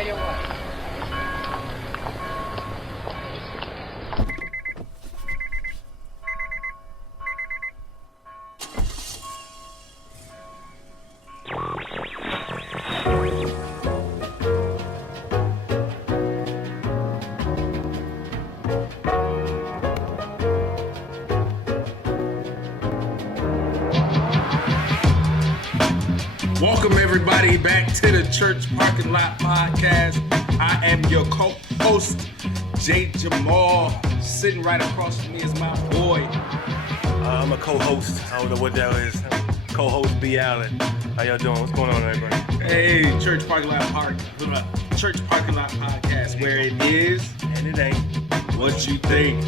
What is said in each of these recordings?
tell you what. Welcome everybody back to the Church Parking Lot Podcast. I am your co-host, Jay Jamal. Sitting right across from me is my boy. I'm a co-host. I don't know what that is. Co-host B. Allen. How y'all doing? What's going on, everybody? Hey, Church Parking Lot Podcast, where it is And it ain't. what you think.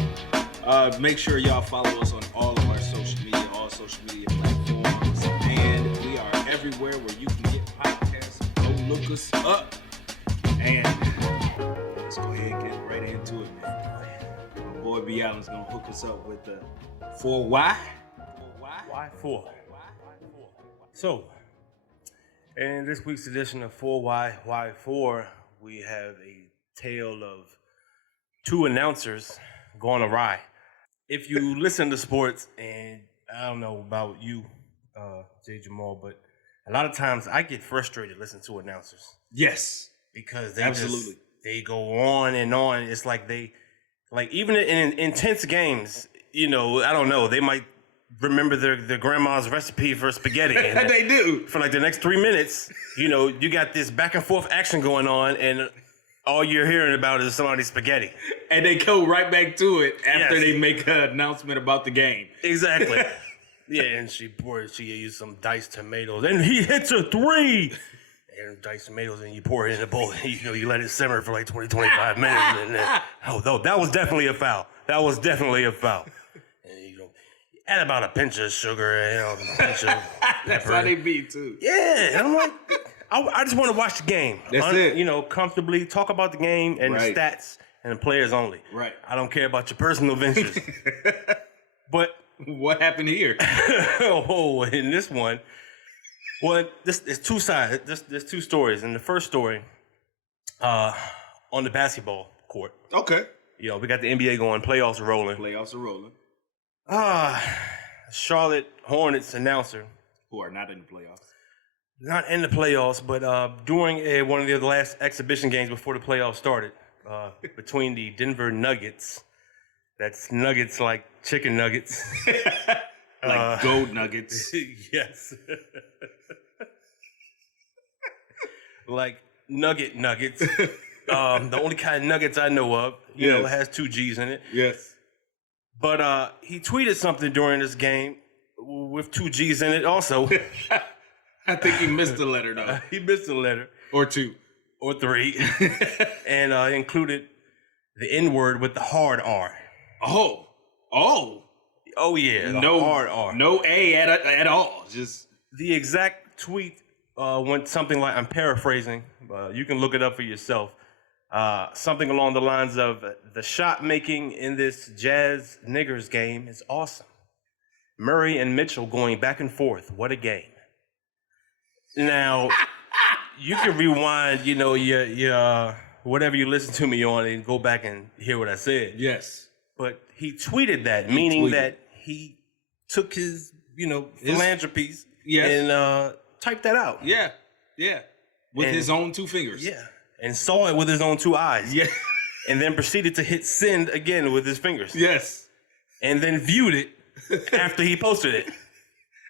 Make sure y'all follow us on all of our social media platforms, and we are everywhere where you can get podcasts. Go look us up, and let's go ahead and get right into it, man. My boy B. Allen's gonna hook us up with the 4Y. Why 4? So, in this week's edition of 4Y, Why 4, we have a tale of two announcers going awry. If you listen to sports, and I don't know about you, Jay Jamal, but a lot of times I get frustrated listening to announcers Yes, because they absolutely. they go on and on. It's like even in intense games, you know, I don't know, they might remember their grandma's recipe for spaghetti. And They do. for like the next 3 minutes, you know, you got this back and forth action going on, and all you're hearing about is somebody's spaghetti. And they go right back to it after Yes. they make an announcement about the game. Exactly. Yeah, and she used some diced tomatoes, and he hits a 3. And diced tomatoes, and you pour it in a bowl, and you let it simmer for like 20-25 minutes, and then, that was definitely a foul. And add about a pinch of sugar, a pinch of That's pepper. how they be, too. Yeah, I'm like, I just want to watch the game. That's it. You know, comfortably talk about the game and Right. the stats and the players only. Right. I don't care about your personal ventures. But What happened here? in this one, well, this is two sides. There's two stories. In the first story, on the basketball court, Okay. you know, we got the NBA going, playoffs are rolling. Playoffs are rolling. Charlotte Hornets announcer, Who are not in the playoffs. not in the playoffs, but during one of the last exhibition games before the playoffs started, between the Denver Nuggets, that's nuggets like chicken nuggets. Like gold nuggets. Yes. Like nuggets. The only kind of nuggets I know of, you know, Yes. has 2 G's in it. Yes. But he tweeted something during this game with 2 G's in it also. I think he missed a letter, though. He missed a letter. Or 2. Or 3. And included the N-word with the hard R. Oh, yeah, the no hard R. No A at all. Just The exact tweet went something like, I'm paraphrasing, you can look it up for yourself. Something along the lines of, the shot making in this Jazz Niggers game is awesome. Murray and Mitchell going back and forth. What a game. Now, you can rewind, you know, your whatever you listen to me on and go back and hear what I said. yes. But he tweeted that, meaning tweeted. that he took his, philanthropies Yes. and typed that out. Yeah. With And- his own 2 fingers. Yeah. And saw it with his own 2 eyes. Yeah. And then proceeded to hit send again with his fingers. Yes. And then viewed it after he posted it.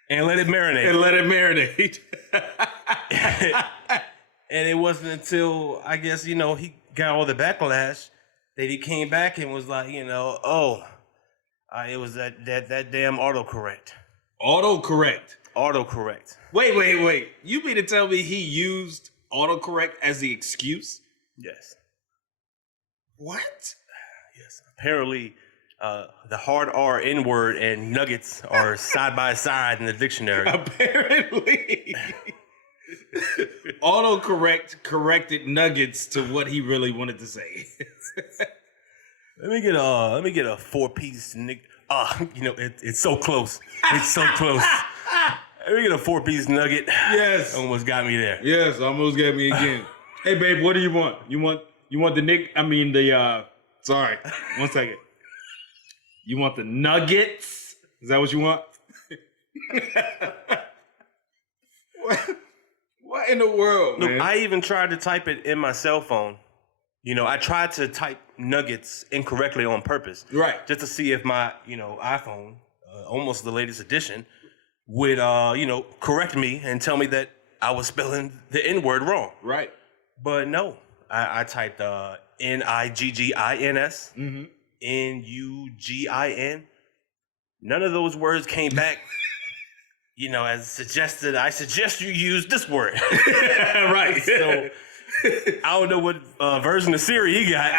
And let it marinate. And let it marinate. And it wasn't until, I guess, he got all the backlash that he came back and was like, it was that damn autocorrect. Autocorrect. Wait. You mean to tell me he used autocorrect as the excuse? Yes. What? Yes. Apparently, the hard R N-word and nuggets are side by side in the dictionary. Apparently. Autocorrect corrected nuggets to what he really wanted to say. Let me get a 4-piece it's so close. It's so close. Let me get a 4-piece nugget. Yes. Almost got me there. Yes, almost got me again. Hey, babe, what do you want? You want the Nick? I mean the. Sorry, 1 second. You want the nuggets? Is that what you want? What in the world, Look, man? I even tried to type it in my cell phone. You know, I tried to type nuggets incorrectly on purpose. Right. Just to see if my, iPhone, almost the latest edition, would, correct me and tell me that I was spelling the N-word wrong. Right. But no, I typed Niggins, Mm-hmm. Nugin. None of those words came back, as suggested. I suggest you use this word. Right. So I don't know what version of Siri he got.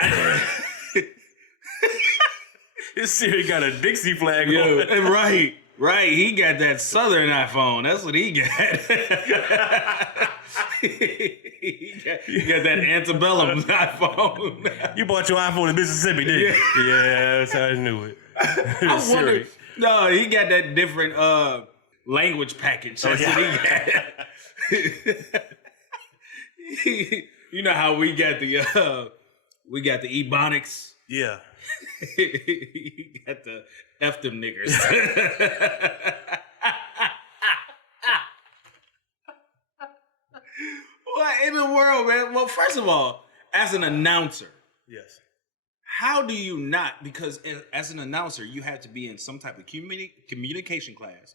His Siri got a Dixie flag on it. Right. He got that Southern iPhone. That's what he got. he got that antebellum iPhone. You bought your iPhone in Mississippi, didn't you? Yeah, that's how I knew it. I wonder. No, he got that different language package. That's what he got. You know how we got the Ebonics. Yeah. He got the F them niggers. What in the world, man? Well, first of all, as an announcer, Yes. how do you not? Because as an announcer, you have to be in some type of communication class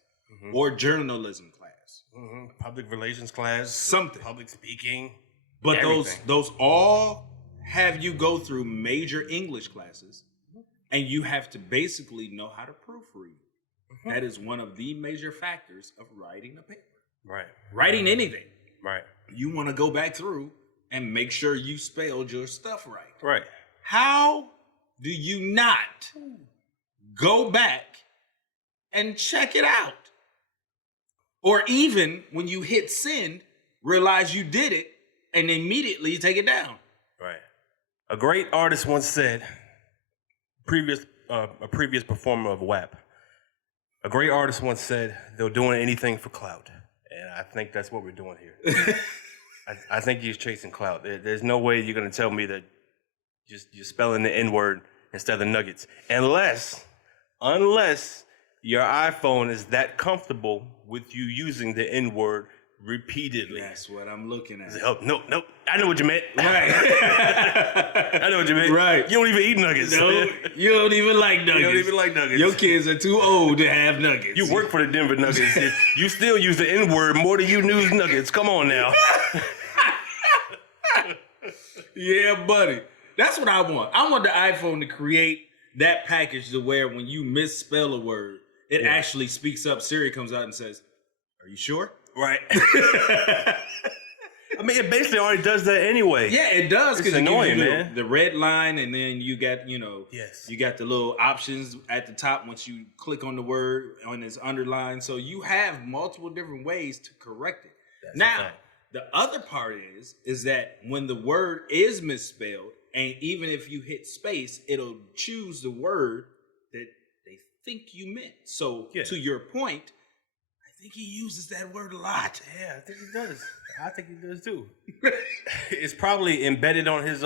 or journalism class, Public relations class, something. public speaking. But everything. those all have you go through major English classes, and you have to basically know how to proofread. That is one of the major factors of writing a paper. Right. Writing anything. Right. You want to go back through and make sure you spelled your stuff right. Right. How do you not go back and check it out? Or even when you hit send, realize you did it and immediately take it down. Right. A great artist once said, a previous performer of WAP, a great artist once said, they're doing anything for clout. And I think that's what we're doing here. I think he's chasing clout. There's no way you're going to tell me that you're spelling the N-word instead of the nuggets. Unless your iPhone is that comfortable with you using the N-word repeatedly. That's what I'm looking at. Oh, nope. I know what you meant. Right. I know what you meant. Right. You don't even eat nuggets. No, you don't even like nuggets. You don't even like nuggets. Your kids are too old to have nuggets. You work for the Denver Nuggets. You still use the N-word more than you use nuggets. Come on now. Yeah, buddy. That's what I want. I want the iPhone to create that package to where when you misspell a word, it actually speaks up. Siri comes out and says, "Are you sure?" Right. I mean, it basically already does that anyway. Yeah, it does, because It's it annoying, gives you man. the red line, and then you got, Yes. you got the little options at the top once you click on the word when it's underlined. So you have multiple different ways to correct it. That's a Now, fact. the other part is that when the word is misspelled, and even if you hit space, it'll choose the word that they think you meant. So to your point, I think he uses that word a lot. Yeah, I think he does. I think he does too. It's probably embedded on his,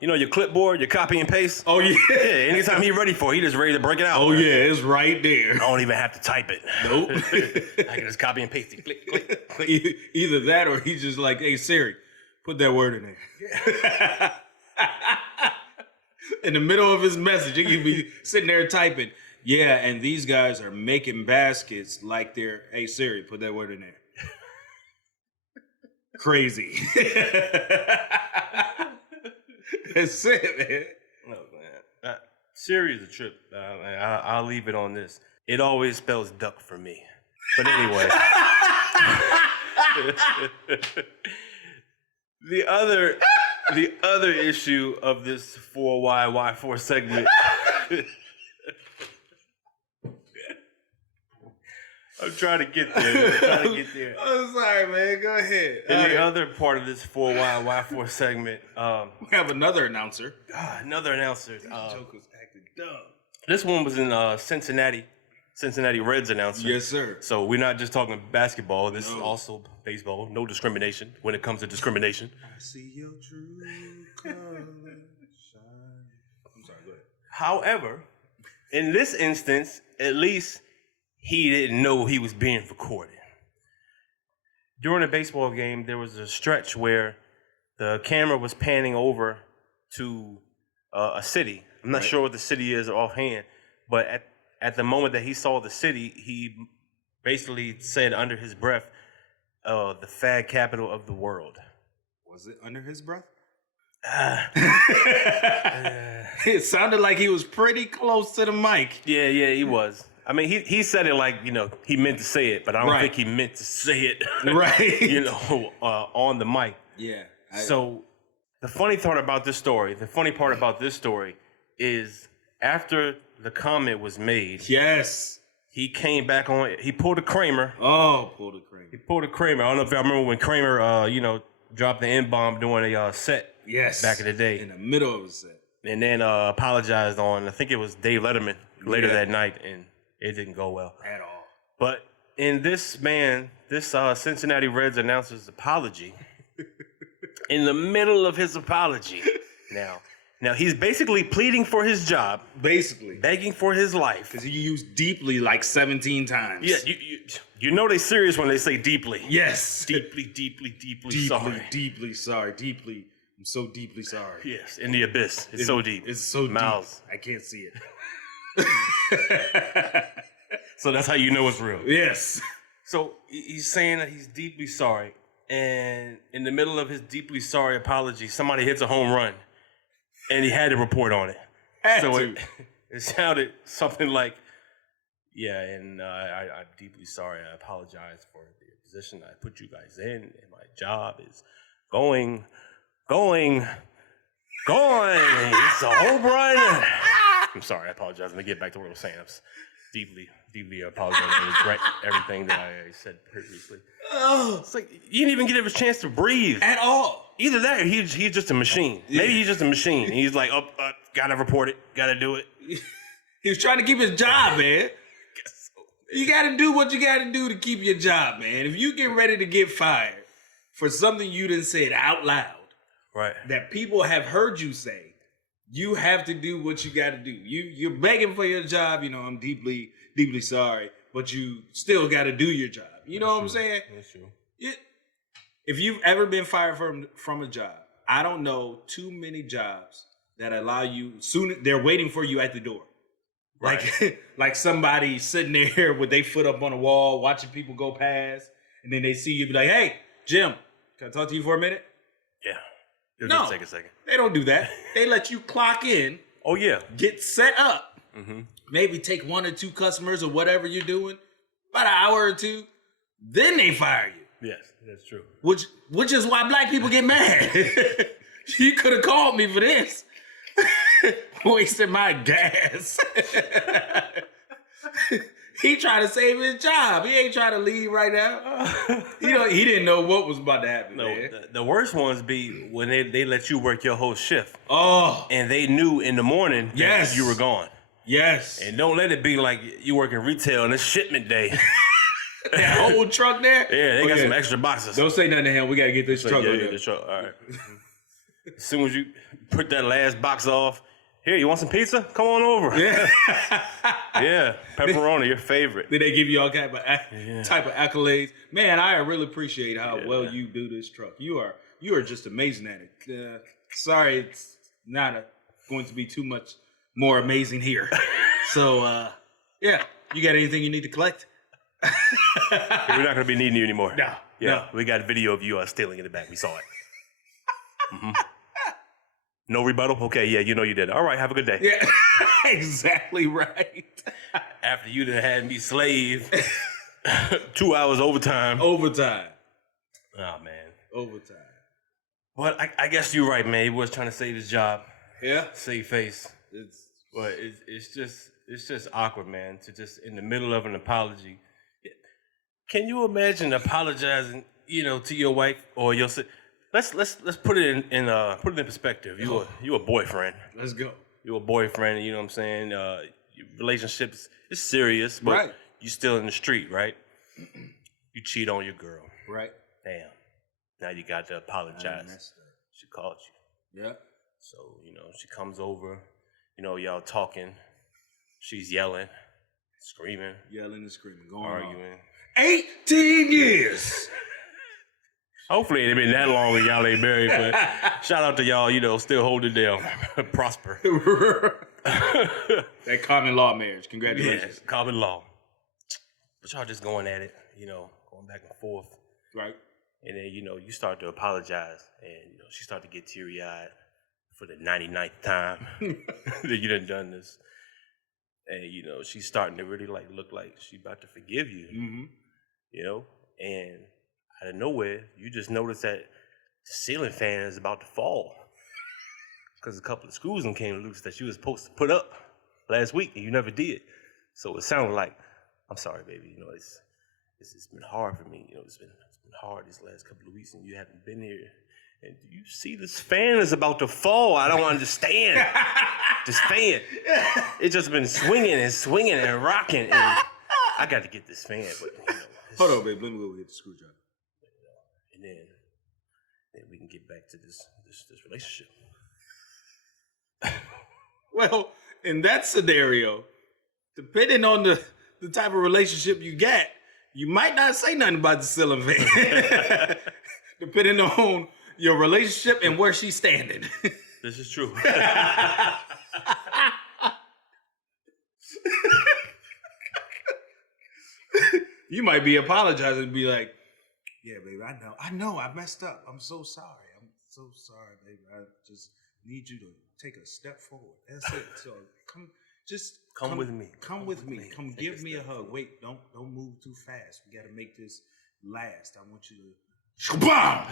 your clipboard, your copy and paste. Oh, yeah. Yeah, anytime he's ready for it, he just ready to break it out. Oh, yeah, it's right there. I don't even have to type it. Nope. I can just copy and paste it. Click, click, click. Either that or he's just like, "Hey, Siri, put that word in there." Yeah. In the middle of his message, he could be sitting there typing, "Yeah, and these guys are making baskets like they're, hey, Siri, put that word in there." Crazy. That's it, man. No, man. Siri is a trip. I'll leave it on this. It always spells duck for me. But anyway. The other issue of this 4Y4 segment. I'm trying to get there. I'm sorry, man. Go ahead. And the other part of this 4Y4 segment, We have another announcer. another announcer. Joker's acting dumb. This one was in Cincinnati, Cincinnati Reds announcer. Yes, sir. So we're not just talking basketball. This is also baseball. No discrimination when it comes to discrimination. I see your true colors shine. I'm sorry, go ahead. However, in this instance, at least he didn't know he was being recorded. During a baseball game, there was a stretch where the camera was panning over to a city. I'm not sure what the city is offhand, but at the moment that he saw the city, he basically said under his breath, the fag capital of the world. Was it under his breath? It sounded like he was pretty close to the mic. Yeah, he was. I mean, he said it like, he meant to say it, but I don't think he meant to say it, right? On the mic. Yeah. So the funny part about this story is after the comment was made, yes, he came back on. He pulled a Kramer. Pulled a Kramer. He pulled a Kramer. I don't know if y'all remember when Kramer, dropped the N-bomb during a set. Yes. Back in the day. In the middle of the set. And then apologized on, I think it was Dave Letterman later that night, and it didn't go well. At all. But in this Cincinnati Reds announcer's apology, in the middle of his apology, now he's basically pleading for his job. Basically. Begging for his life. Because he used deeply like 17 times. Yeah, you know they serious when they say deeply. Yes. Deeply sorry. Deeply sorry. I'm so deeply sorry. Yes, in the abyss. It's so deep. It's so Miles. deep. I can't see it. So that's how you know it's real. Yes. So he's saying that he's deeply sorry. And in the middle of his deeply sorry apology, somebody hits a home run. And he had to report on it. It sounded something like, I'm deeply sorry. I apologize for the position I put you guys in. And my job is going. It's a home run. I'm sorry. I apologize. Let me get back to what I was saying. I was deeply apologizing for everything that I said previously. It's like you didn't even give him a chance to breathe at all. Either that, or he's just a machine. Yeah. Maybe he's just a machine. He's like, gotta report it, gotta do it. He was trying to keep his job, man. You gotta do what you gotta do to keep your job, man. If you get ready to get fired for something you didn't say it out loud, right? That people have heard you say, you have to do what you gotta do. You're begging for your job. I'm deeply sorry, but you still gotta do your job. You know what I'm saying? That's true. If you've ever been fired from a job, I don't know too many jobs that allow you soon. They're waiting for you at the door, right? Like somebody sitting there with their foot up on the wall, watching people go past, and then they see you, be like, "Hey, Jim, can I talk to you for a minute?" Yeah. No, take a second. They don't do that. They let you clock in. Oh yeah. Get set up. Mm-hmm. Maybe take 1 or 2 customers or whatever you're doing, about an hour or 2. Then they fire you. Yes, that's true. Which is why black people get mad. You could have called me for this. Wasting my gas. He trying to save his job. He ain't trying to leave right now. He didn't know what was about to happen. No, man. The worst ones be when they let you work your whole shift. Oh. And they knew in the morning that you were gone. Yes. And don't let it be like you working retail and it's shipment day. That whole truck there? Yeah, they got some extra boxes. Don't say nothing to him. We got to get this truck on there. The truck. All right. As soon as you put that last box off, here, you want some pizza? Come on over. Yeah. Yeah, pepperoni, your favorite. Then they give you all type of accolades. Man, I really appreciate how well you do this truck. You are just amazing at it. Sorry, it's not going to be too much more amazing here. So, you got anything you need to collect? We're not going to be needing you anymore. No. Yeah, we got a video of you stealing in the back. We saw it. Mm-hmm. No rebuttal? Okay, yeah, you did. All right, have a good day. Yeah, exactly right. After you done had me slave 2 hours overtime. Overtime. Oh, man. Overtime. But I guess you're right, man. He was trying to save his job. Yeah. Save face. But it's just awkward, man, to just in the middle of an apology. Can you imagine apologizing, to your wife or your sister? Let's put it in perspective. You a boyfriend. Let's go. You a boyfriend. You know what I'm saying? Relationships it's serious, but Right. you still in the street, right? You cheat on your girl. Right. Damn. Now you got to apologize. She called you. Yeah. So, she comes over, y'all talking. She's yelling, screaming, Yelling and screaming, going arguing. on. 18 years. Hopefully it ain't been that long and y'all ain't married, but shout out to y'all, still holding down. Prosper. That common law marriage. Congratulations. Yes, common law. But y'all just going at it, going back and forth. Right. And then, you start to apologize. And, she started to get teary-eyed for the 99th time that you done this. And, she's starting to really, look like she about to forgive you. Mm-hmm. And out of nowhere, you just notice that the ceiling fan is about to fall. Because a couple of screws came loose that you was supposed to put up last week, and you never did. So it sounded like, I'm sorry, baby, it's been hard for me. It's been hard these last couple of weeks, and you haven't been here. And do you see this fan is about to fall? I don't understand. This fan, it's just been swinging and rocking, and I got to get this fan. But hold on, babe. Let me go get the screwdriver. And then we can get back to this relationship. Well, in that scenario, depending on the type of relationship you get, you might not say nothing about the ceiling fan. Depending on your relationship and where she's standing. This is true. You might be apologizing and be like, yeah, baby, I know, I messed up. I'm so sorry. I'm so sorry, baby. I just need you to take a step forward. That's it. So come with me. Come with me. Come Take give a me a step hug. forward. Wait, don't move too fast. We gotta make this last. I want you to BAM!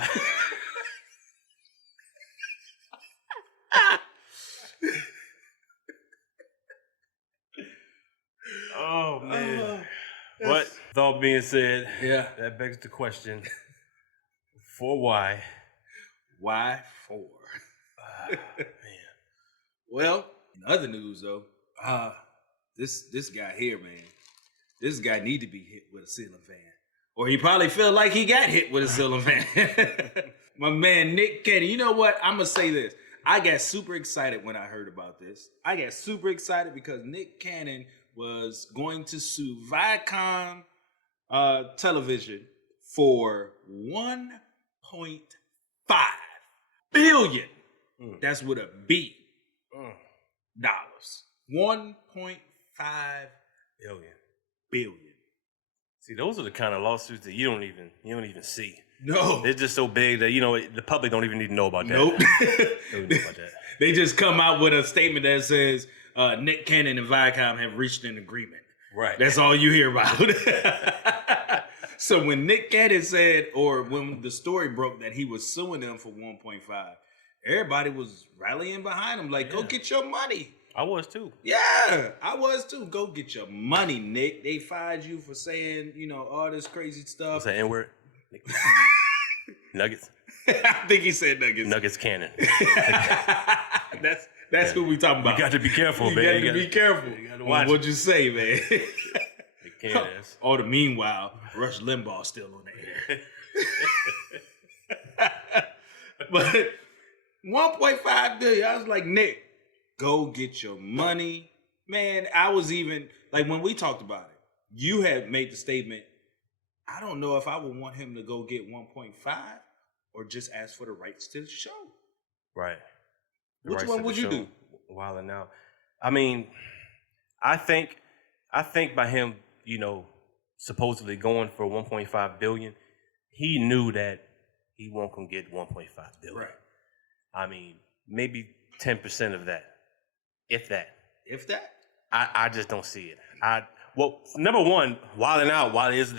Oh man. But with all being said, Yeah. that begs the question, for why? Why for? Man. Well, in other news though, this guy here, man, this guy need to be hit with a ceiling fan. Or he probably feel like he got hit with a ceiling fan. My man Nick Cannon, you know what? I'm gonna say this. I got super excited when I heard about this. I got super excited because Nick Cannon was going to sue Viacom Television for $1.5 billion. That's with a B. Dollars. $1.5 billion. See, those are the kind of lawsuits that you don't even see. No. They're just so big that the public don't even need to know about that. Nope. They don't know about that. They just come out with a statement that says Nick Cannon and Viacom have reached an agreement. Right. That's all you hear about. So when Nick Cannon said, or when the story broke that he was suing them for 1.5, everybody was rallying behind him like, go get your money. I was too. Yeah, I was too. Go get your money, Nick. They fired you for saying, all this crazy stuff. What's that N-word? Nuggets. I think he said nuggets. Nuggets cannon. That's who we talking about. You got to be careful, man. You got to be careful. You got to watch what you say, man. Oh, meanwhile, Rush Limbaugh's still on the air. But 1.5 billion, I was like, Nick, go get your money. Man, I was even, like when we talked about it, you had made the statement, I don't know if I would want him to go get 1.5 or just ask for the rights to the show. Right. Which one would you do? While and now. I mean, I think by him, supposedly going for 1.5 billion, he knew that he won't gonna get 1.5 billion. Right. I mean, maybe 10% of that. If that. If that? I just don't see it. Well, number one, Wild 'N Out, while it is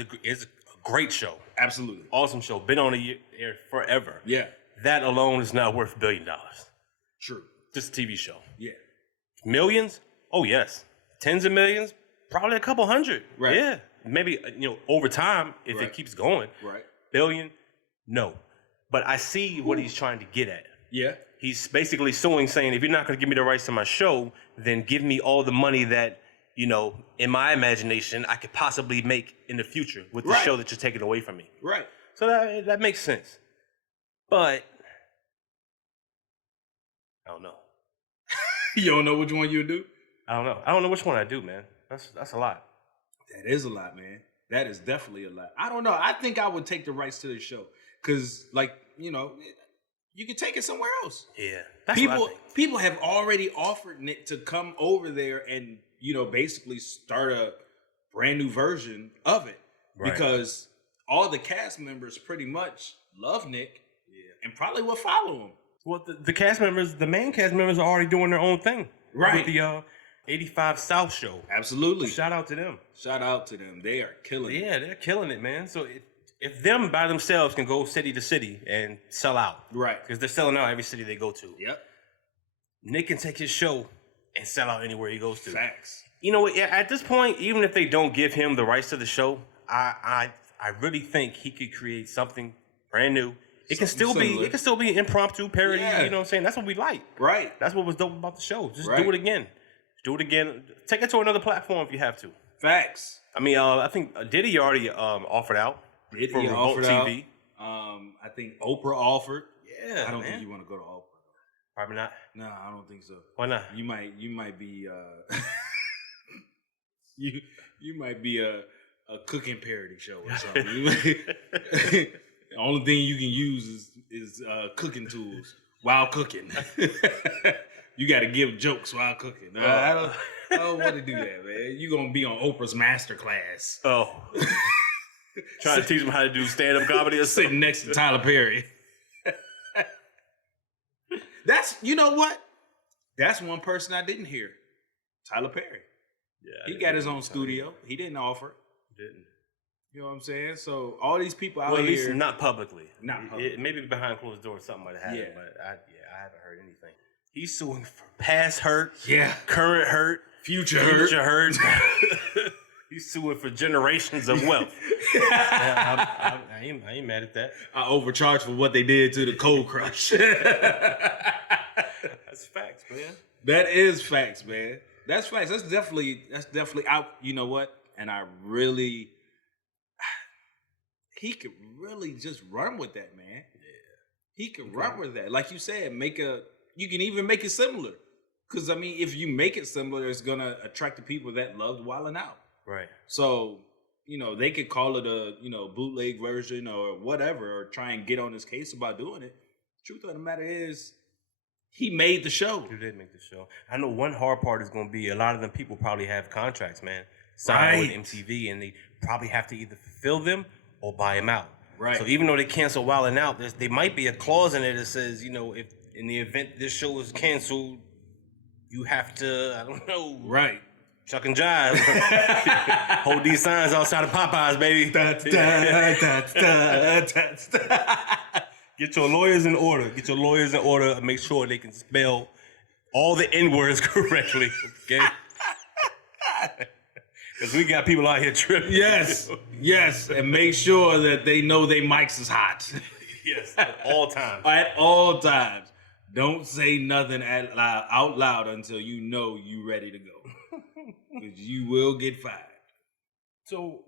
a great show. Absolutely. Awesome show. Been on the air forever. Yeah. That alone is not worth $1 billion. True. Just a TV show. Yeah. Millions? Oh, yes. Tens of millions? Probably a couple hundred. Right. Yeah. Maybe, over time, if it keeps going. Right. Billion? No. But I see what he's trying to get at. Yeah. He's basically suing, saying, if you're not going to give me the rights to my show, then give me all the money that, in my imagination, I could possibly make in the future with the Right. show that you're taking away from me. Right. So that makes sense. But I don't know. You don't know which one you do? I don't know. I don't know which one I do, man. That's a lot. That is a lot, man. That is definitely a lot. I don't know. I think I would take the rights to the show because, you can take it somewhere else. Yeah, that's what I think. People have already offered Nick to come over there and basically start a brand new version of it, Right. because all the cast members pretty much love Nick, and probably will follow him. Well, the main cast members are already doing their own thing. Right. With the 85 South show. Absolutely. Shout out to them. Shout out to them. They are killing it. Yeah, they're killing it, man. So if them by themselves can go city to city and sell out. Right. Because they're selling out every city they go to. Yep. Nick can take his show and sell out anywhere he goes to. Facts. At this point, even if they don't give him the rights to the show, I really think he could create something brand new. It can still be an impromptu parody. Yeah. You know what I'm saying? That's what we like. Right. That's what was dope about the show. Just Right. do it again. Do it again. Take it to another platform if you have to. Facts. I mean, I think Diddy already offered out Diddy for Revolt offered TV. I think Oprah offered. Yeah, I don't man. think you want to go to Oprah. Probably not. No, I don't think so. Why not? You might be you might be a cooking parody show or something. The only thing you can use is cooking tools while cooking. You got to give jokes while cooking. I don't want to do that, man. You gonna be on Oprah's masterclass. Oh. Trying to teach them how to do stand-up comedy or something. Sitting next to Tyler Perry. You know what? That's one person I didn't hear. Tyler Perry. Yeah, He got his own studio. He didn't offer. Didn't. You know what I'm saying? So all these people out Well, at here. least not publicly. Not publicly. Maybe behind closed doors something might have happened, Yeah. but I haven't heard anything. He's suing for past hurt, Yeah. current hurt, Future hurt. He's suing for generations of wealth. I ain't mad at that. I overcharged for what they did to the Cold Crush. That's facts, man. That is facts, man. That's facts. That's definitely out. You know what? And he could really just run with that, man. Yeah. He could run with that. Like you said, you can even make it similar. Because, I mean, if you make it similar, it's going to attract the people that loved Wildin' Out. Right. So, they could call it a, bootleg version or whatever, or try and get on his case about doing it. Truth of the matter is, he made the show. You did make the show. I know one hard part is going to be a lot of them people probably have contracts, man. Signed with MTV, and they probably have to either fulfill them or buy them out. Right. So even though they cancel Wildin' Out, there might be a clause in it that says, if in the event this show is canceled, you have to, I don't know. Right. Chuck and jive. Hold these signs outside of Popeyes, baby. Get your lawyers in order. Get your lawyers in order and make sure they can spell all the N-words correctly, okay? Because we got people out here tripping. Yes. And make sure that they know they mics is hot. Yes, at all times. At all times. Don't say nothing out loud until you know you ready to go. Because you will get fired. So,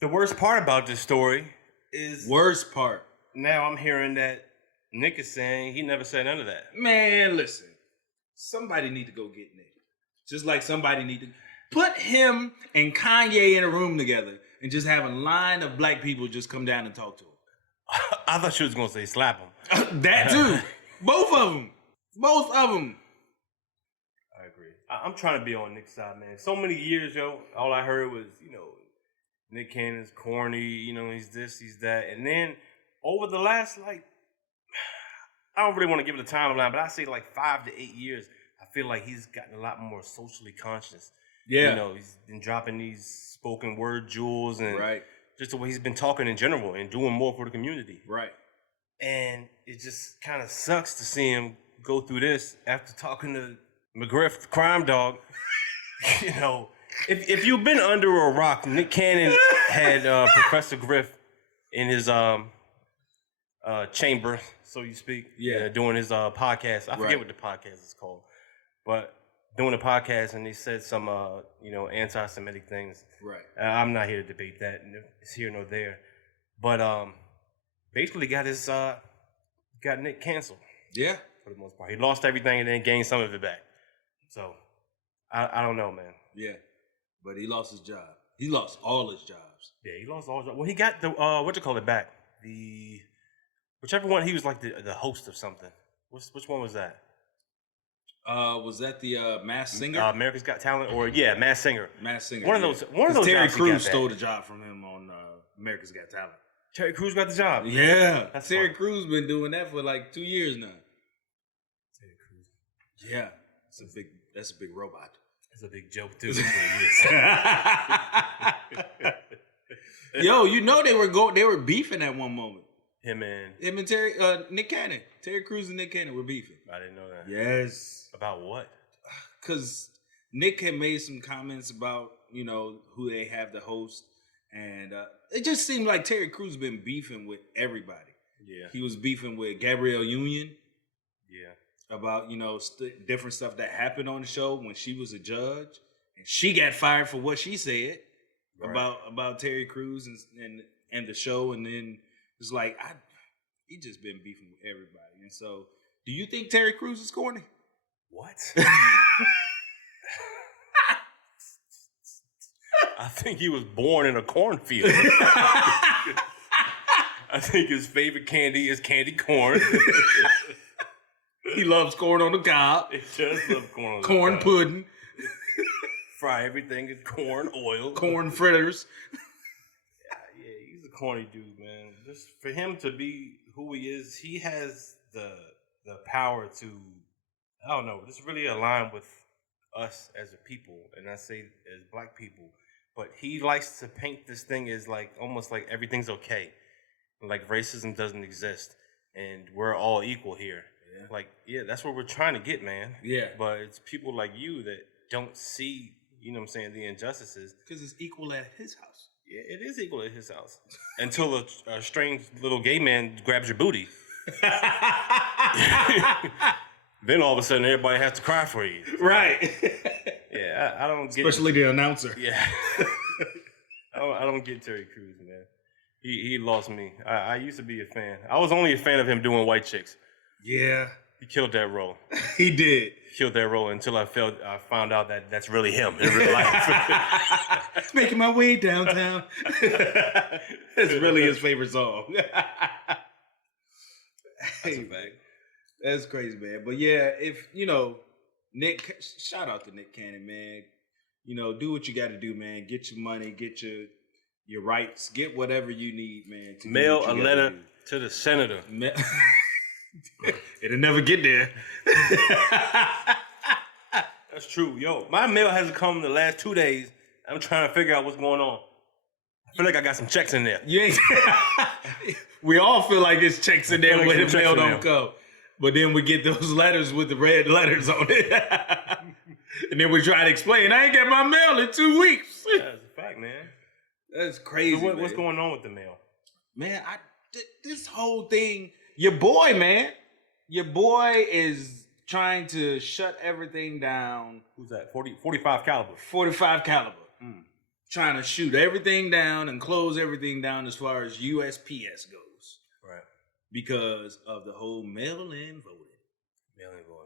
the worst part about this story is... Worst part. Now I'm hearing that Nick is saying he never said none of that. Man, listen. Somebody need to go get Nick. Just like somebody need to... Put him and Kanye in a room together and just have a line of black people just come down and talk to him. I thought you was going to say slap him. That too. Both of them. I agree. I'm trying to be on Nick's side, man. So many years, yo, all I heard was, Nick Cannon's corny, he's this, he's that. And then over the last, I don't really want to give it a timeline, but I say 5 to 8 years, I feel like he's gotten a lot more socially conscious. Yeah. He's been dropping these spoken word jewels and right. just the way he's been talking in general and doing more for the community. Right. And it just kind of sucks to see him go through this after talking to McGriff, the crime dog. If you've been under a rock, Nick Cannon had Professor Griff in his chamber, so you speak, doing his podcast. I forget what the podcast is called. But doing a podcast and he said some, anti-Semitic things. Right. I'm not here to debate that. It's here nor there. But basically got Nick canceled. Yeah. For the most part, he lost everything and then gained some of it back. So I don't know, man. Yeah, but he lost his job. He lost all his jobs. Yeah, he lost all his jobs. Well, he got the back. Whichever one, he was like the host of something. Which one was that? Was that the Masked Singer? America's Got Talent, or Masked Singer. Masked Singer. One of those. Terry jobs Crews stole the job from him on America's Got Talent. Terry Crews got the job. Yeah, That's Terry fun. Crews been doing that for like 2 years now. Terry Crews. Yeah, that's a big robot. It's a big joke too. Yo, they were beefing at one moment. Him and Terry, Nick Cannon. Terry Crews and Nick Cannon were beefing. I didn't know that. Yes. About what? Because Nick had made some comments about, who they have to host. And it just seemed like Terry Crews been beefing with everybody. Yeah. He was beefing with Gabrielle Union. Yeah. About, different stuff that happened on the show when she was a judge. And she got fired for what she said about Terry Crews and the show. And then it's like, he just been beefing with everybody. And so, do you think Terry Crews is corny? What? I think he was born in a cornfield. I think his favorite candy is candy corn. He loves corn on the cob. He just loves corn on the corn cob. pudding. Fry everything in corn oil. Corn fritters. Yeah, he's a corny dude, man. Just for him to be who he is, he has the power to, I don't know, just really align with us as a people, and I say as black people. But he likes to paint this thing as like almost like everything's okay, like racism doesn't exist, and we're all equal here. Yeah. Like, that's what we're trying to get, man. Yeah. But it's people like you that don't see, the injustices. Because it's equal at his house. Yeah, it is equal at his house. Until a strange little gay man grabs your booty. Then all of a sudden everybody has to cry for you. Right. Yeah, I don't get especially the announcer. Yeah. I don't get Terry Crews, man. He lost me. I used to be a fan. I was only a fan of him doing White Chicks. Yeah. He killed that role. He did. Killed that role until I found out that that's really him in real life. Making my way downtown. That's really his favorite song. Hey, man. That's crazy, man. But yeah, if, Nick, shout out to Nick Cannon, man. Do what you got to do, man. Get your money, get your rights, get whatever you need, man. To mail a letter to the senator. It'll never get there. That's true. Yo, my mail hasn't come in the last 2 days. I'm trying to figure out what's going on. I feel like I got some checks in there. You ain't. We all feel like there's checks in there when the mail don't come. But then we get those letters with the red letters on it. And then we try to explain, I ain't get my mail in 2 weeks. That's a fact, man. That's crazy. So what's going on with the mail? Man, this whole thing, your boy is trying to shut everything down. Who's that? 45 caliber. 45 caliber. Trying to shoot everything down and close everything down as far as USPS goes. Right. Because of the whole mail-in voting.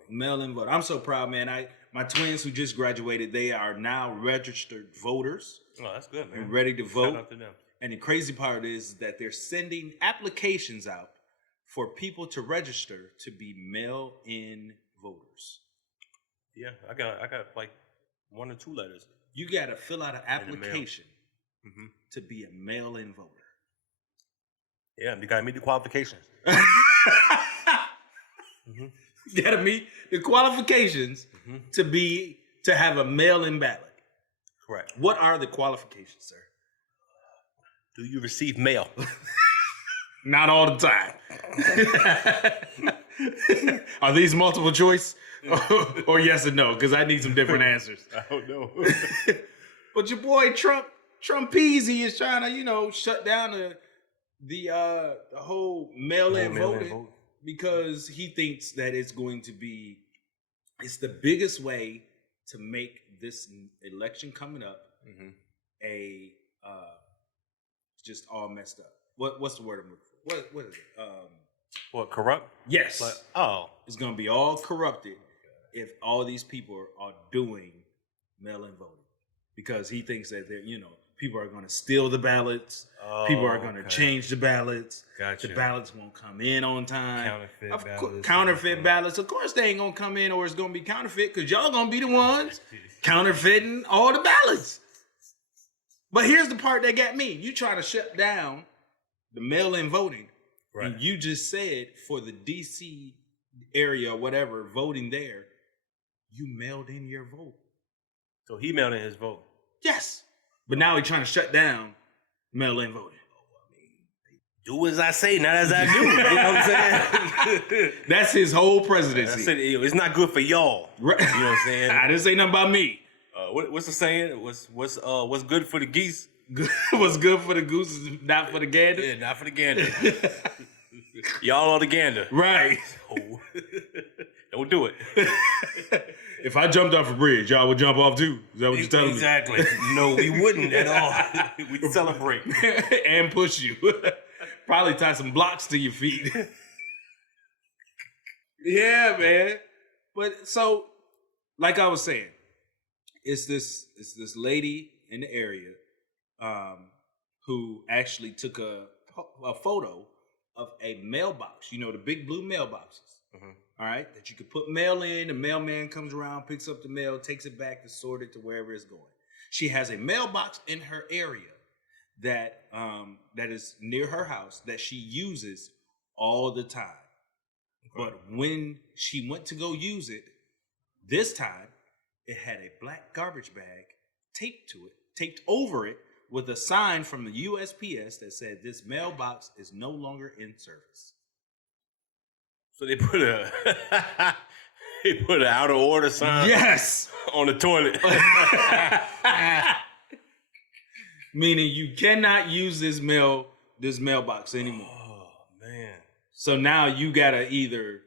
Mail-in voting. I'm so proud, man. My twins who just graduated, they are now registered voters. Oh, that's good, man. And ready to vote. Shout out to them. And the crazy part is that they're sending applications out for people to register to be mail-in voters. Yeah, I got like 1 or 2 letters. You got to fill out an application to be a mail-in voter. Yeah, you got to meet the qualifications. You got to meet the qualifications to have a mail-in ballot. Correct. What are the qualifications, sir? Do you receive mail? Not all the time. Are these multiple choice or yes or no? Because I need some different answers. I don't know. But your boy Trumpeasy is trying to, shut down the whole mail-in voting because he thinks that it's the biggest way to make this election coming up a just all messed up. What's the word I'm looking for? What is it? What, corrupt? Yes. Like, oh. It's gonna be all corrupted if all these people are doing mail-in voting, because he thinks that people are gonna steal the ballots. People are gonna change the ballots. Gotcha. The ballots won't come in on time. Counterfeit ballots. Counterfeit ballots. Of course they ain't gonna come in, or it's gonna be counterfeit, because y'all gonna be the ones counterfeiting all the ballots. But here's the part that got me. You try to shut down the mail-in voting. Right. And you just said for the DC area or whatever, voting there, you mailed in your vote. So he mailed in his vote. Yes. But now he's trying to shut down mail-in voting. Do as I say, not as I do. You know what I'm saying? That's his whole presidency. I said, it's not good for y'all. Right. You know what I'm saying? I didn't say nothing about me. What's the saying? What's good for the geese? What's good for the goose is not for the gander? Yeah, not for the gander. Y'all are the gander. Right. So, don't do it. If I jumped off a bridge, y'all would jump off too. Is that what you're telling exactly. me? Exactly. No, we wouldn't at all. We'd celebrate. And push you. Probably tie some blocks to your feet. Yeah, man. But so, like I was saying, it's this lady in the area who actually took a photo of a mailbox. You know, the big blue mailboxes. All right, that you could put mail in. The mailman comes around, picks up the mail, takes it back to sort it to wherever it's going. She has a mailbox in her area that is near her house that she uses all the time. Okay. But when she went to go use it, this time it had a black garbage bag taped over it with a sign from the USPS that said this mailbox is no longer in service. So they put an out of order sign. Yes. On the toilet. Meaning you cannot use this mailbox anymore. Oh man. So now you gotta either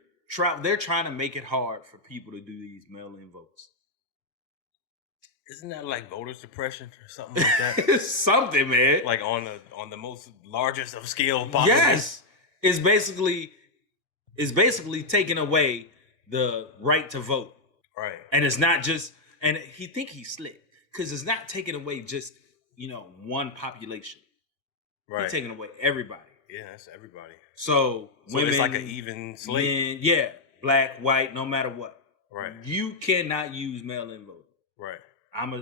they're trying to make it hard for people to do these mail-in votes. Isn't that like voter suppression or something like that? Something, man. Like on the most largest of scale possible. Yes. It's basically taking away the right to vote. Right. And it's not just, and he's slick, because it's not taking away just, one population. Right. He's taking away everybody. Yeah, that's everybody. So women, it's like an even slate. Yeah, black, white, no matter what. Right. You cannot use mail-in voting. Right.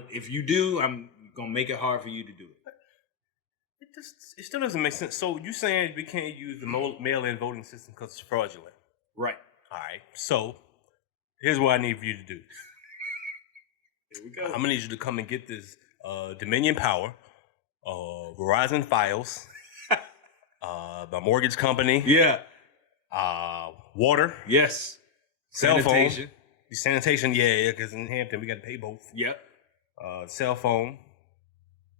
If you do, I'm gonna make it hard for you to do it. It still doesn't make sense. So you saying we can't use the mail-in voting system because it's fraudulent? Right. All right. So here's what I need for you to do. Here we go. I'm gonna need you to come and get this Dominion Power, Verizon Files, the mortgage company. Yeah. Water. Yes. Cell Sanitation. Phone. Sanitation, yeah, because in Hampton we got to pay both. Yep. Cell phone,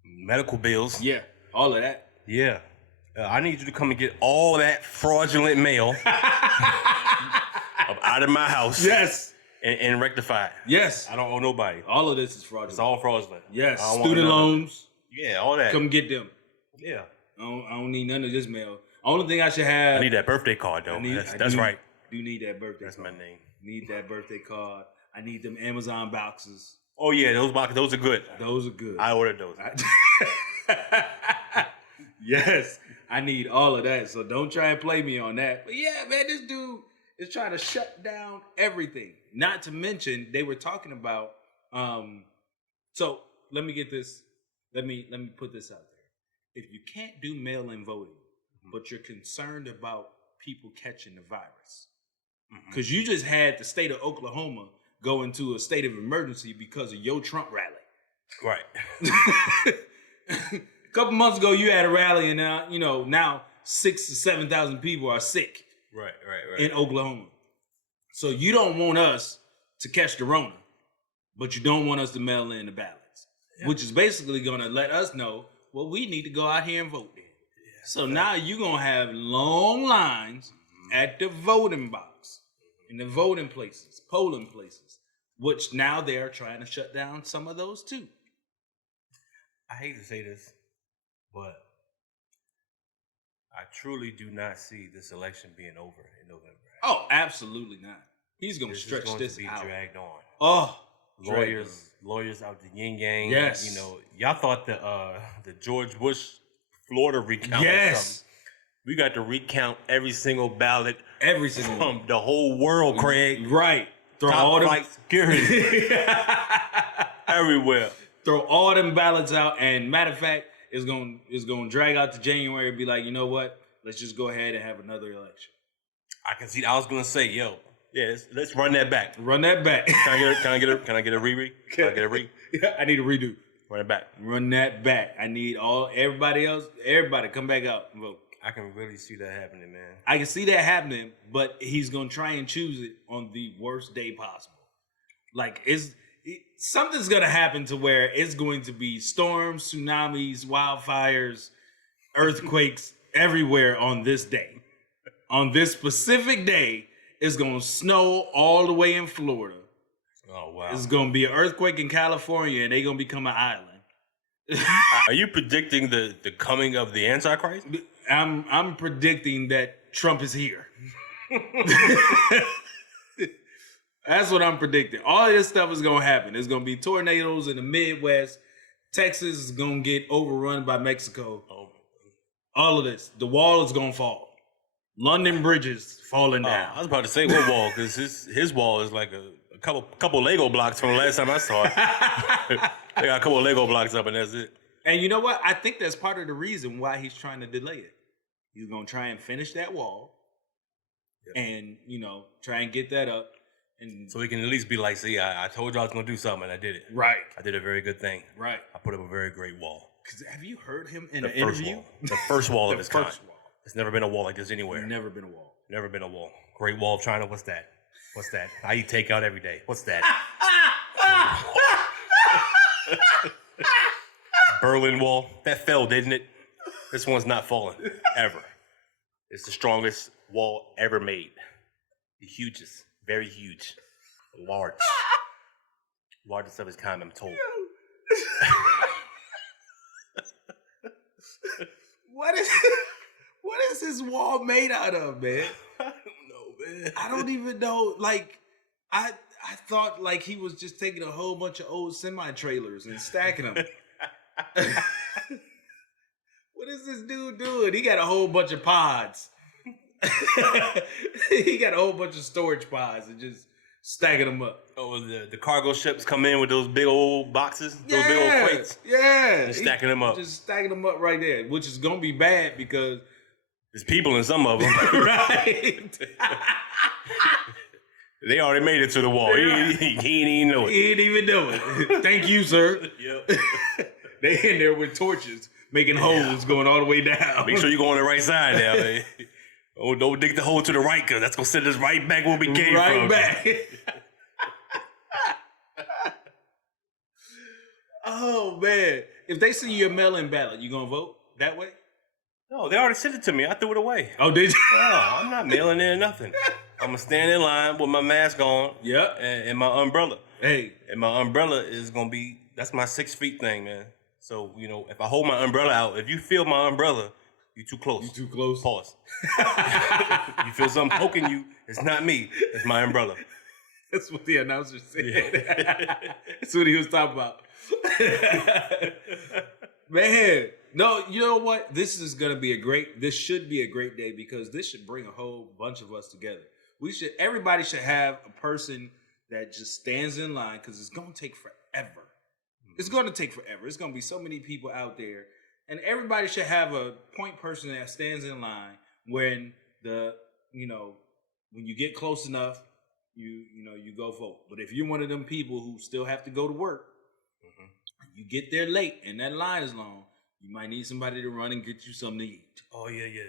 medical bills. Yeah, all of that. Yeah. I need you to come and get all that fraudulent mail out of my house. Yes. And rectify it. Yes. I don't owe nobody. All of this is fraudulent. It's all fraudulent. Yes. Student loans. Yeah, all that. Come get them. Yeah. I don't need none of this mail. Only thing I should have. I need that birthday card, though. That's right. Do need that birthday That's card. my name. Need that birthday card. I need them Amazon boxes. Oh, yeah, those boxes, those are good. Those are good. I ordered those. Yes, I need all of that. So don't try and play me on that. But yeah, man, this dude is trying to shut down everything. Not to mention, they were talking about. So let me get this. Let me put this out there. If you can't do mail-in voting, but you're concerned about people catching the virus, because you just had the state of Oklahoma go into a state of emergency because of your Trump rally. Right. A couple months ago, you had a rally, and now 6,000 to 7,000 people are sick. Right. In Oklahoma. So you don't want us to catch the Rona, but you don't want us to mail in the ballots, which is basically going to let us know, well, we need to go out here and vote then. Yeah, so now you're going to have long lines at the voting box, in the voting places, polling places, which now they are trying to shut down some of those too. I hate to say this, but I truly do not see this election being over in November. Oh, absolutely not. He's going to stretch going this to be out. dragged on. Oh, Lawyers out the yin yang. Yes. You know, y'all thought the George Bush Florida recount. Yes. We got to recount every single ballot. Every single from the whole world, Craig. Right. Throw Top all them flight security everywhere. Throw all them ballots out, and matter of fact, it's gonna drag out to January and be like, you know what? Let's just go ahead and have another election. I can see. I was gonna say, let's run that back. Run that back. Can I get a reread? Can I get a read? Yeah, I need a redo. Run it back. Run that back. I need everybody come back out and vote. I can really see that happening, man. I can see that happening, but he's gonna try and choose it on the worst day possible. Like something's gonna happen to where it's going to be storms, tsunamis, wildfires, earthquakes everywhere on this day. On this specific day, it's gonna snow all the way in Florida. Oh wow! It's gonna be an earthquake in California, and they're gonna become an island. Are you predicting the coming of the Antichrist? I'm predicting that Trump is here. That's what I'm predicting. All of this stuff is gonna happen. There's gonna be tornadoes in the Midwest. Texas is gonna get overrun by Mexico. All of this. The wall is gonna fall. London bridges falling down. I was about to say what wall, because his wall is like a couple Lego blocks from the last time I saw it. They got a couple of Lego blocks up and that's it. And you know what? I think that's part of the reason why he's trying to delay it. He's gonna try and finish that wall, and try and get that up, and so he can at least be like, "See, I told you I was gonna do something, and I did it. Right. I did a very good thing. Right. I put up a very great wall. Because have you heard him in an interview? The first wall of his kind. Wall. There's never been a wall like this anywhere. Never been a wall. Never been a wall. Great Wall of China. What's that? I eat takeout every day. What's that? Berlin Wall. That fell, didn't it? This one's not falling. Ever. It's the strongest wall ever made. The hugest. Very huge. Large. Largest of its kind, I'm told. What is this wall made out of, man? I don't know, man. I don't even know. Like, I thought like he was just taking a whole bunch of old semi-trailers and stacking them. What is this dude doing? He got a whole bunch of pods. He got a whole bunch of storage pods and just stacking them up. Oh, the cargo ships come in with those big old boxes, those big old crates. Yeah. And stacking them up. Just stacking them up right there, which is going to be bad because there's people in some of them. Right. They already made it to the wall. He didn't even know it. He didn't even know it. Thank you, sir. Yep. They in there with torches, making holes going all the way down. Make sure you go on the right side now. Man. Oh, don't dig the hole to the right, because that's going to send us right back where we came from. Right back. Oh, man. If they send you a mail-in ballot, you going to vote that way? No, they already sent it to me. I threw it away. Oh, did you? Oh, I'm not mailing in nothing. I'm going to stand in line with my mask on. Yep. And my umbrella. Hey. And my umbrella is going to be, that's my 6 feet thing, man. So, if I hold my umbrella out, if you feel my umbrella, you're too close. You too close? Pause. You feel something poking you, it's not me, it's my umbrella. That's what the announcer said. Yeah. That's what he was talking about. Man, no, you know what? This should be a great day because this should bring a whole bunch of us together. Everybody should have a person that just stands in line because it's going to take forever. It's going to take forever. It's going to be so many people out there. And everybody should have a point person that stands in line when when you get close enough, you go vote. But if you're one of them people who still have to go to work, you get there late and that line is long, you might need somebody to run and get you something to eat. Oh, yeah, that's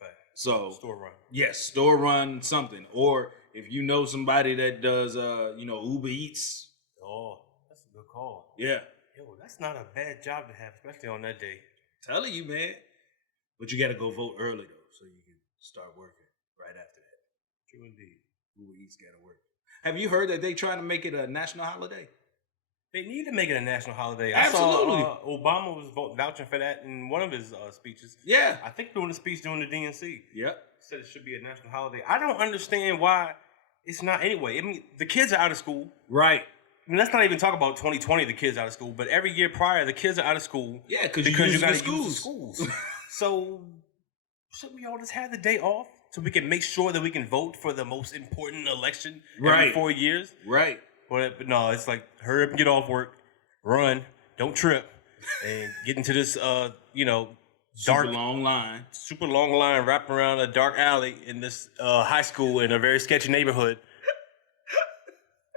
a fact. So store run. Yes, store run something. Or if you know somebody that does Uber Eats. Oh, that's a good call. Yeah. Yo, that's not a bad job to have, especially on that day. Telling you, man. But you got to go vote early, though, so you can start working right after that. True indeed. Uber Eats got to work. Have you heard that they trying to make it a national holiday? They need to make it a national holiday. Absolutely. I saw Obama was vouching for that in one of his speeches. Yeah. I think doing a speech during the DNC. Yep. Said it should be a national holiday. I don't understand why it's not anyway. I mean, the kids are out of school. Right. I mean, let's not even talk about 2020, the kids out of school, but every year prior, the kids are out of school. Yeah, because you got to use the schools. So, shouldn't we all just have the day off so we can make sure that we can vote for the most important election every 4 years? Right. But no, it's like, hurry up and get off work, run, don't trip, and get into this, dark, super long line wrapped around a dark alley in this high school in a very sketchy neighborhood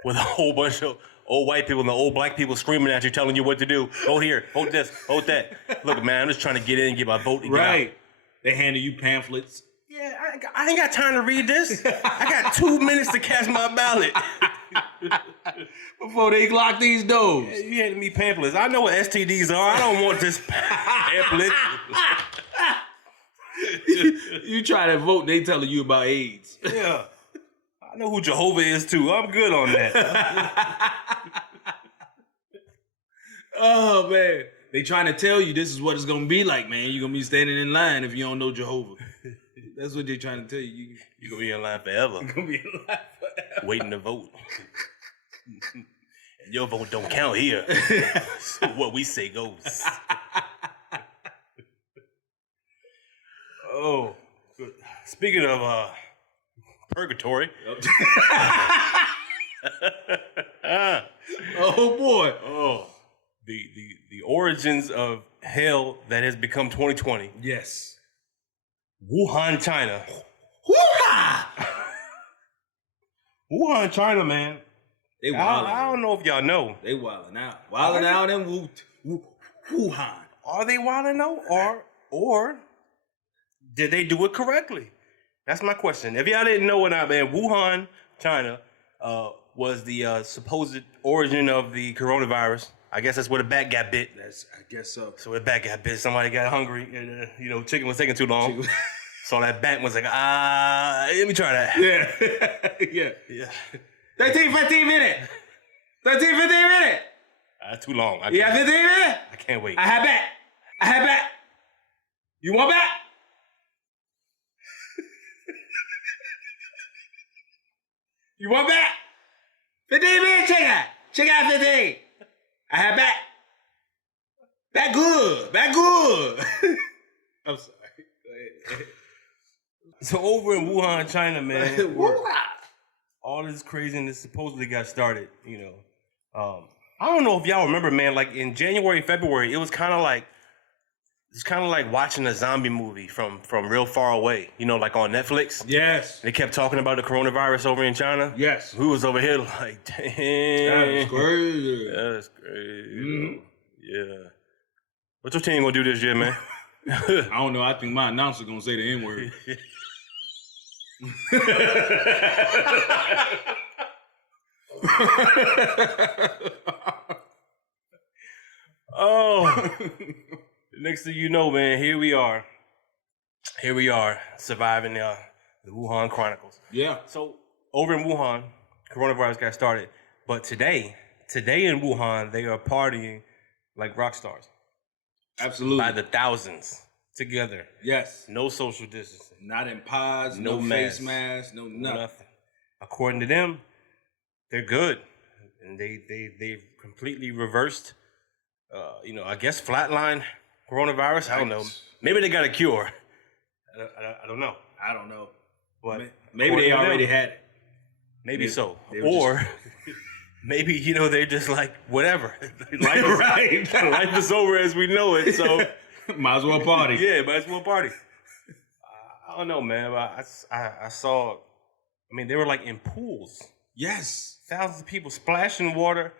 with a whole bunch of old white people and the old black people screaming at you, telling you what to do. Vote here, vote this, vote that. Look, man, I'm just trying to get in and get my vote and get out. They handed you pamphlets. Yeah, I ain't got time to read this. I got 2 minutes to cast my ballot. Before they lock these doors. Yeah, you handed me pamphlets. I know what STDs are. I don't want this pamphlet. You try to vote, they telling you about AIDS. Yeah. I know who Jehovah is too. I'm good on that. Oh, man. They trying to tell you this is what it's going to be like, man. You're going to be standing in line if you don't know Jehovah. That's what they're trying to tell you. You're going to be in line forever. You're going to be in line forever. Waiting to vote. And your vote don't count here. So what we say goes. Oh, good. Speaking of purgatory. Oh, boy. Oh. The origins of hell that has become 2020. Yes. Wuhan, China. Wuhan! Wuhan, China, man. They wildin'. I don't know if y'all know. They wildin' out. Wildin' out in Wuhan. Are they wildin' out? Or did they do it correctly? That's my question. If y'all didn't know what I mean, Wuhan, China, was the supposed origin of the coronavirus. I guess that's where the bat got bit. I guess so. So the bat got bit. Somebody got hungry. And, chicken was taking too long. So that bat was like, let me try that. Yeah. Yeah. 15 minutes. 15 minutes. Too long. 15 minutes? I can't wait. I have bat. You want bat? You want bat? 15 minutes, check out 15. I have bat. Bat good. I'm sorry. Go ahead. So over in Wuhan, China, man, all this craziness supposedly got started, I don't know if y'all remember, man, like in January, February, it was kind of like watching a zombie movie from real far away, like on Netflix. Yes. They kept talking about the coronavirus over in China. Yes. We was over here like, damn. That's crazy. That's crazy. Mm-hmm. Yeah. What your team gonna do this year, man? I don't know. I think my announcer gonna say the N-word. Oh. Next thing you know, man, here we are. Surviving the Wuhan Chronicles. Yeah. So over in Wuhan, coronavirus got started. But today in Wuhan, they are partying like rock stars. Absolutely. By the thousands together. Yes. No social distancing. Not in pods, no face masks, no nothing. According to them, they're good. And they've completely reversed, I guess flatline coronavirus. I don't know. Maybe they got a cure. I don't know. I don't know. But maybe they already had it. Maybe so. Or maybe, they're just like, whatever. Life is over as we know it, so. Might as well party. Yeah, might as well party. I don't know, man. But I saw, they were like in pools. Yes. Thousands of people splashing water.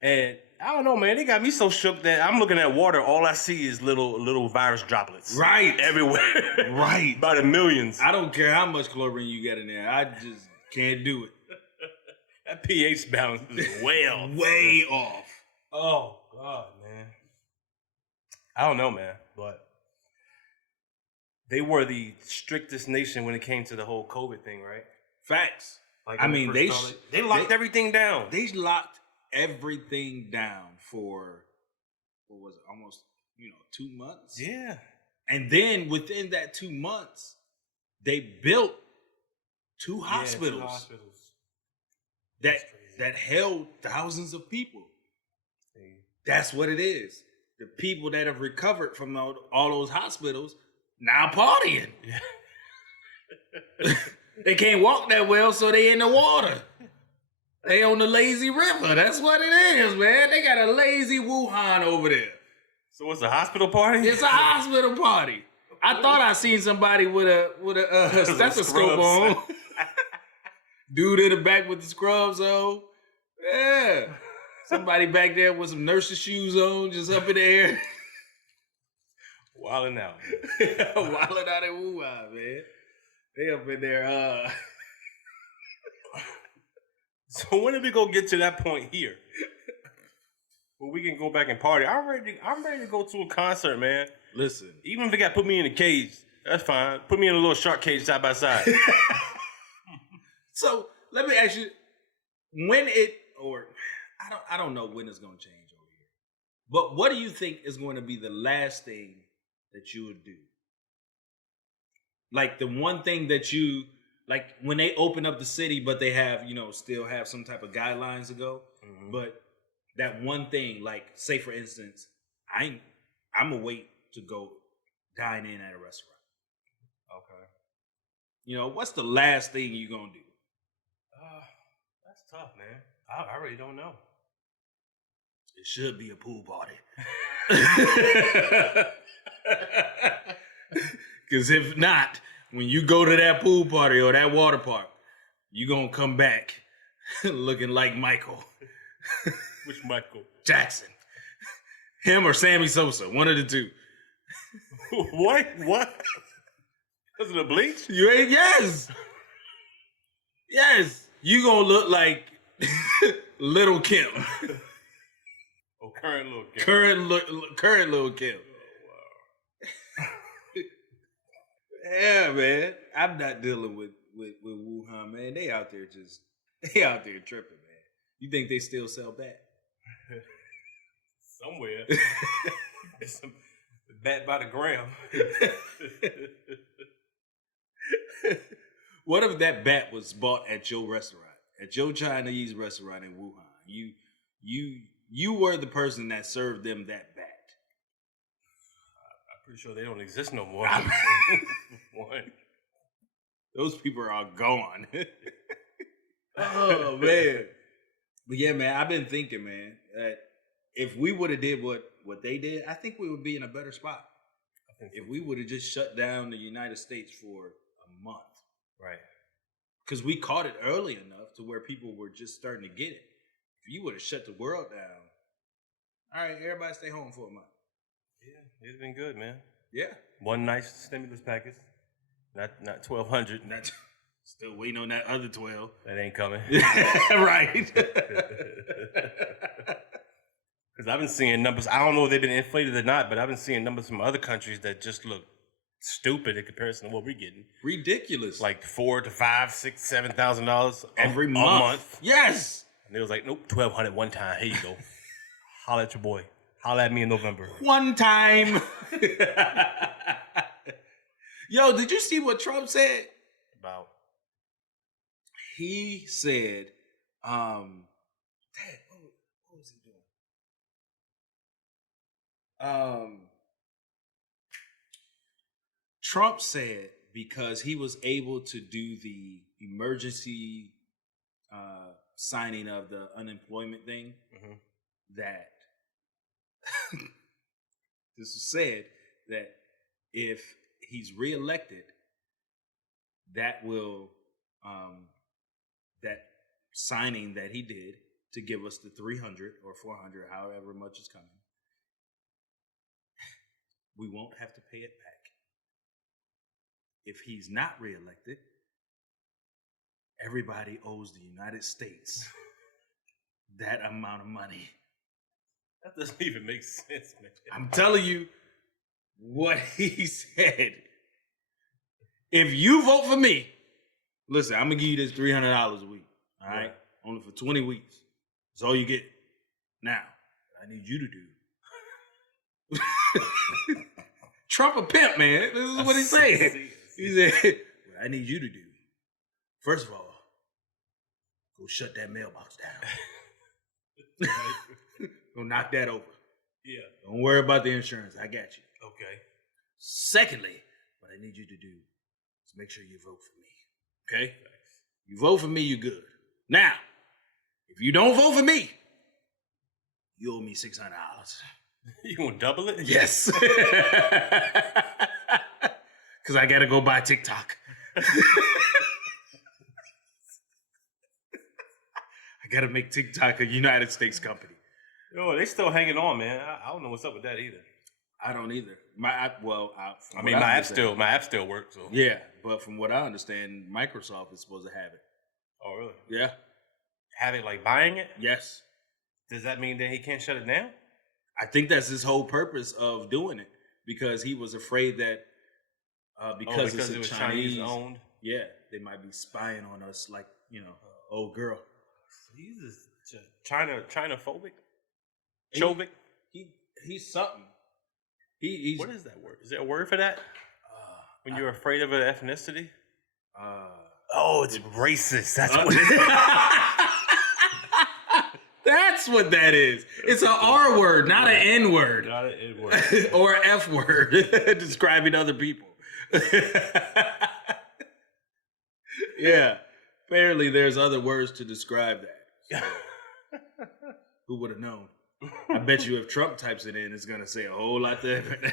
And I don't know, man. They got me so shook that I'm looking at water. All I see is little virus droplets. Right. Everywhere. Right. By the millions. I don't care how much chlorine you get in there. I just can't do it. That pH balance is way off. Way off. Oh, God, man. I don't know, man. But they were the strictest nation when it came to the whole COVID thing, right? Facts. Like I when mean, first started? They locked everything down. They locked everything down for what was it? Almost 2 months. Yeah. And then within that 2 months, they built two hospitals, Two hospitals. that held thousands of people. That's what it is. The people that have recovered from all those hospitals now partying. They can't walk that well, so they in the water. They on the lazy river. That's what it is, man. They got a lazy Wuhan over there. So it's a hospital party? It's a hospital party. I thought I seen somebody with a stethoscope on. Dude in the back with the scrubs on. Yeah. Somebody back there with some nurse's shoes on, just up in the air. Wilding out. Wilding out in Wuhan, man. They up in there. So when did we go get to that point here? Well, we can go back and party. I'm ready to go to a concert, man. Listen. Even if they got to put me in a cage, that's fine. Put me in a little shark cage side by side. So let me ask you, I don't know when it's gonna change over here. But what do you think is going to be the last thing that you would do? Like the one thing that you like when they open up the city, but they have, still have some type of guidelines to go. Mm-hmm. But that one thing, like say for instance, I'm gonna wait to go dine in at a restaurant. Okay. What's the last thing you gonna do? That's tough, man. I really don't know. It should be a pool party. Because if not, when you go to that pool party or that water park, you're going to come back looking like Michael. Which Michael? Jackson. Him or Sammy Sosa, one of the two. What? Was it a bleach? You ain't? Yes. Yes. You going to look like Little Kim. Oh, current Little Kim. Current Little Kim. Oh, wow. Yeah, man. I'm not dealing with Wuhan, man. They out there tripping, man. You think they still sell bat? Somewhere. It's some bat by the gram. What if that bat was bought at your restaurant, at your Chinese restaurant in Wuhan? You were the person that served them that bat. I'm pretty sure they don't exist no more. Those people are all gone. Oh man. But yeah, man, I've been thinking, man, that if we would have did what they did, I think we would be in a better spot. If we would have just shut down the United States for a month. Right. Because we caught it early enough to where people were just starting to get it. If you would have shut the world down, all right, everybody stay home for a month. Yeah, it's been good, man. Yeah. One nice stimulus package. Not 1,200. Still waiting on that other 12. That ain't coming. Right. Because I've been seeing numbers. I don't know if they've been inflated or not, but I've been seeing numbers from other countries that just look stupid in comparison to what we're getting. Ridiculous. Like $4,000 to $5,000, $6,000, $7,000 every month. Yes. And it was like, nope, 1,200 one time. Here you go. Holla at your boy. Holla at me in November. One time. Yo, did you see what Trump said? About? He said, what was he doing? Trump said because he was able to do the emergency signing of the unemployment thing, mm-hmm. that this was said that if he's reelected, that will that signing that he did to give us the 300 or 400, however much is coming, we won't have to pay it back. If he's not reelected, everybody owes the United States that amount of money. That doesn't even make sense, man. I'm telling you what he said. If you vote for me, Listen, I'm gonna give you this $300 a week. All right, only for 20 weeks. That's all you get. Now, what I need you to do. Trump a pimp, man. This is what he said. He said, "What I need you to do, first of all, go shut that mailbox down. Go knock that over. Yeah. Don't worry about the insurance. I got you. Okay. Secondly, what I need you to do is make sure you vote for me. Okay? You vote for me, you're good. Now, if you don't vote for me, you owe me $600. You gonna double it? Yes. Because I got to go buy TikTok. I got to make TikTok a United States company. Yo, they still hanging on, man. I don't know what's up with that either. I don't either. My app still works. So. Yeah, but from what I understand, Microsoft is supposed to have it. Oh, really? Yeah. Have it like buying it? Yes. Does that mean that he can't shut it down? I think that's his whole purpose of doing it, because he was afraid that because it was Chinese owned. Yeah, they might be spying on us, like old girl. He's China-phobic. Chovic. He's something. He's what is that word? Is there a word for that? When you're afraid of an ethnicity? It's racist. That's what it is. That's what that is. It's an R word, not an N word. Not an N word. Or an F word describing other people. Yeah. Apparently there's other words to describe that. So, who would have known? I bet you if Trump types it in, it's going to say a whole lot different.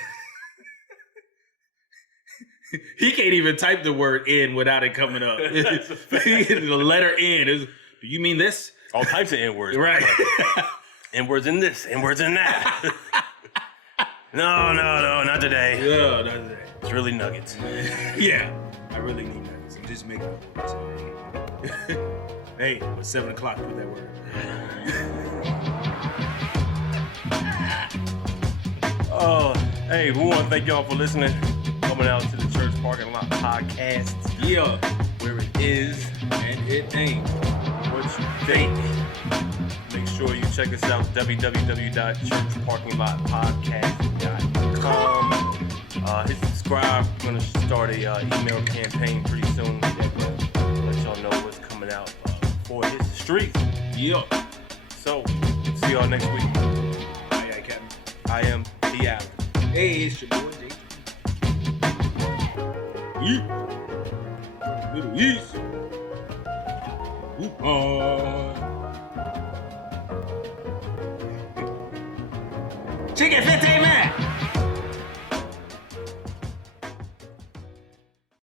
He can't even type the word in without it coming up. The letter N. Do you mean this? All types of N-words. Right. N-words in this, N-words in that. No, not today. No, not today. It's really nuggets. Yeah, I really need nuggets. I'm just making words. Hey, it's 7 o'clock. Put that word. Hey, we want to thank y'all for listening. Coming out to the Church Parking Lot podcast. Yeah, where it is and it ain't what you think. Make sure you check us out, www.churchparkinglotpodcast.com. Hit subscribe. We're going to start a email campaign pretty soon. Let y'all know what's coming out for his streets. Yeah. So, see y'all next week. Aye, Captain. I am the Adam. Hey, it's your boy, Jay. Middle East. Wuhan. Chicken 15 minutes.